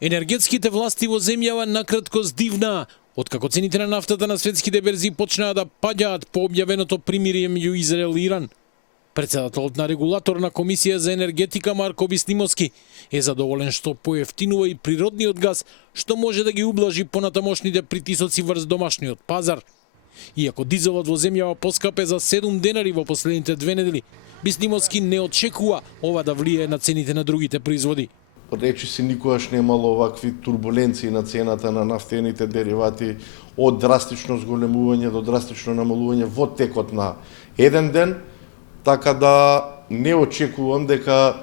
Енергетските власти во земјава накратко здивнаа, откако цените на нафтата на светските берзи почнаа да паѓаат по објавеното примирие меѓу Израел и Иран. Председателот на регулаторна комисија за енергетика Марко Бислимовски е задоволен што поевтинува и природниот газ, што може да ги ублажи понатамошните притисоци врз домашниот пазар. Иако дизелот во земјава поскапе за 7 денари во последните 2 недели, Бислимовски не очекува ова да влие на цените на другите производи. Речи се никогаш не имало овакви турбуленции на цената на нафтените деривати од драстично зголемување до драстично намалување во текот на еден ден, така да не очекувам дека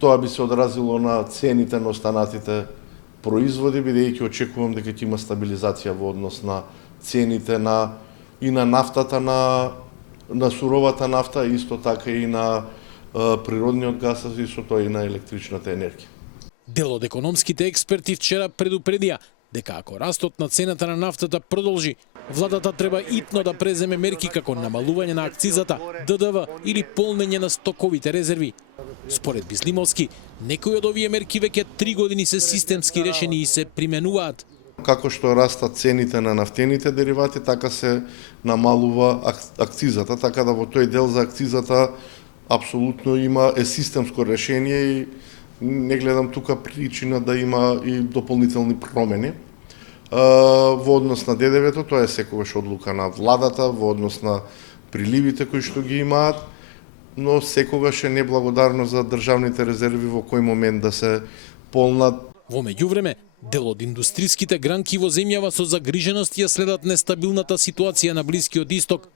тоа би се одразило на цените на останатите производи, бидејќи очекувам дека ќе има стабилизација во однос на цените и на нафтата, на суровата нафта, исто така и на природниот газ, и со тоа и на електричната енергија. Дел од економските експерти вчера предупредија дека ако растот на цената на нафтата продолжи, владата треба итно да преземе мерки како намалување на акцизата, ДДВ или полнење на стоковите резерви. Според Бислимовски, некои од овие мерки веќе 3 години се системски решени и се применуваат. Како што растат цените на нафтените деривати, така се намалува акцизата, така да во тој дел за акцизата апсолутно е системско решение и не гледам тука причина да има и дополнителни промени. Во однос на ДДВ-то, тоа е секогаш одлука на владата, во однос на приливите кои што ги имаат, но секогаш е неблагодарно за државните резерви во кој момент да се полнат. Во меѓувреме, дел од индустриските гранки во земјава со загриженост ја следат нестабилната ситуација на Блискиот Исток.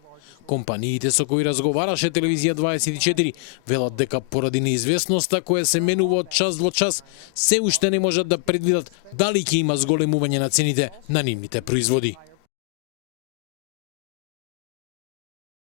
Компаниите со кои разговараше Телевизија 24 велат дека поради неизвестноста која се менува од час во час, се уште не можат да предвидат дали ќе има зголемување на цените на нивните производи.